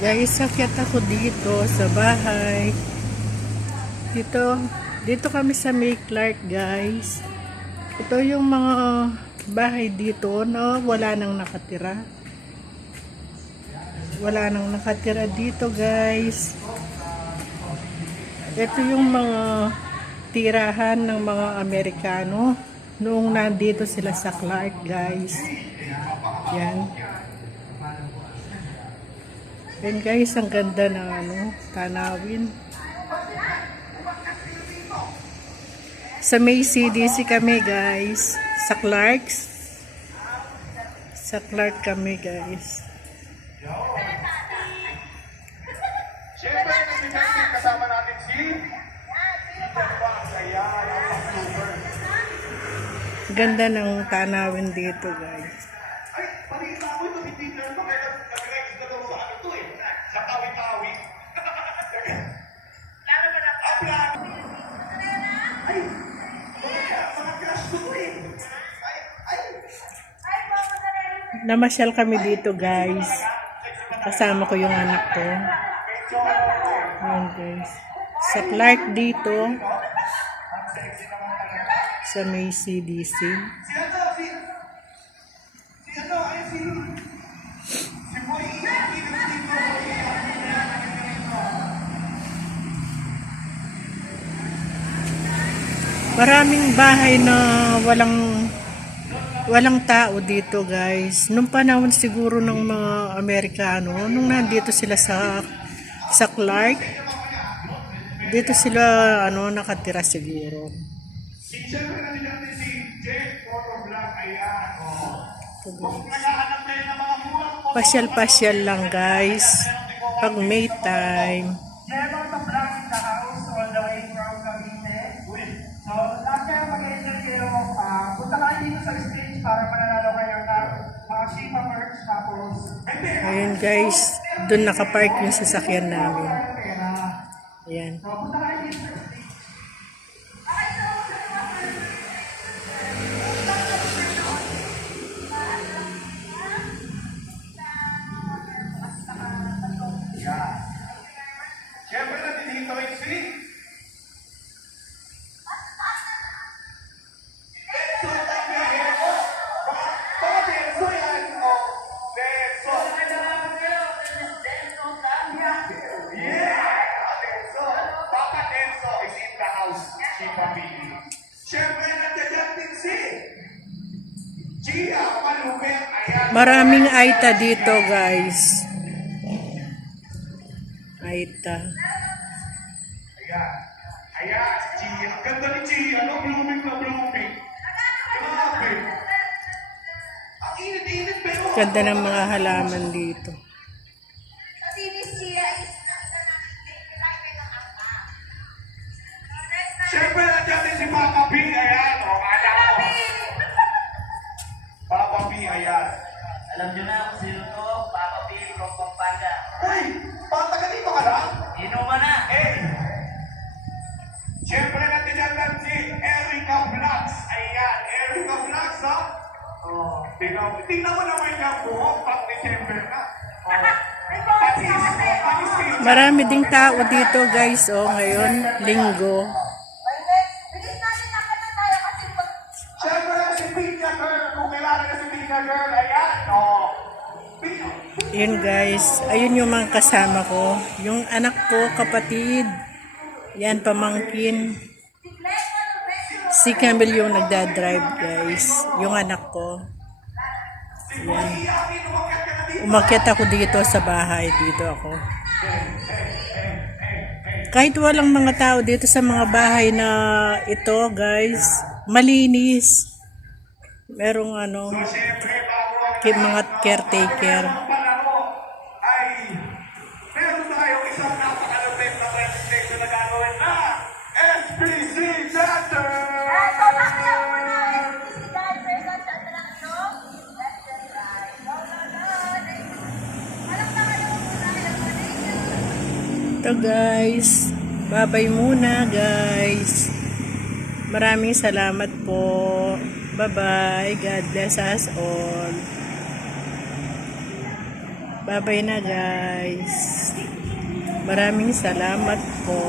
Guys, sakit ako dito sa bahay. Dito kami sa May Clark, guys. Ito yung mga bahay dito na wala nang nakatira. Wala nang nakatira dito, guys. Ito yung mga tirahan ng mga Amerikano noong nandito sila sa Clark, guys. Yan. Yan, guys, ang ganda ng tanawin. Sa May CDC kami, guys. Sa Clark's. Sa Clark kami, guys. Siyempre, kasama natin si Ganda ng tanawin dito, guys. ay, palita ko ito, hindi na ito, kaya nag-rex na daw sa ano ito eh, sa tawi-tawi. Lalo ba na? Aplan! Ay, mga crush ko ito eh. Ay. Namasyal kami dito, guys. Kasama ko yung anak ko. Ayan, guys. Sa Clark dito. Sa May CDC. Maraming bahay na walang tao dito, guys. Nung panahon siguro ng mga Amerikano, nung nandito sila sa Clark, dito sila nakatira siguro. Siyempre natin natin si Jet Photo Vlog, ayan. Kung naghahanap tayo ng mga murang po, Pasyal-pasyal lang, guys. Pag May time. Jet Photo Vlog in the house all the way from Cavite. So, lahat kayo mag-interview, punta kayo dito sa stage para mananalo kayo ng mga Shiba merch tapos. Ayun, guys. Doon nakapark yung sasakyan namin. Ayan. So, punta kayo dito sa stage. siyempre natin dito ay si Denso Tapiahero. Mga Denso yan. Denso. Yeah! Denso. Papa Denso is in the house. Si Pamili. Siyempre nandiyan din si Gia Palubet. Ayan. Maraming Aita dito, guys. Aita. Ayan. Ayan, si Gia. Ang ganda ni Gia. Blooming na blooming. Grabe. Ang init-init pero... Ganda ng mga halaman dito. Kasi Miss Gia is nakita namin kailangan ng apa. Siyempre, nandiyan din si Papa B. Ayan, o. Alam mo. Papa B, ayan. Alam nyo na kung sino to, Papa P from Pampanga. Uy! Pataga dito ka lang? Inuman na! Eh! Siyempre, nandiyan lang si Erica Vlogs. Ayan, Erica Vlogs, ha? Oh, tingnan mo naman yung buhok pang December na. Marami ding tao dito, guys. Ngayon, linggo. Bilis natin nakita tayo kasi Siyempre, si Pina Girl. Kung kailangan na si Pina Girl, ayan, oh. Yun, guys. Ayun yung mga kasama ko. Yung anak ko, kapatid. Yan, pamangkin. Si Camille yung nagdadrive, guys. Yung anak ko. Yan. Umakyat ako dito sa bahay. Dito ako. Kahit walang mga tao dito sa mga bahay na ito, guys, malinis. Merong mga caretaker. Ay, meron tayong isang napakalupit na presentation na gagawin na SPC Center! Ito lang yan muna. Si Dad, present sa atin ang left and right. No. Alam na kayo muna. Ito, guys. Babay muna, guys. Maraming salamat po. Bye-bye. God bless us all. Bye-bye na guys. Maraming salamat po.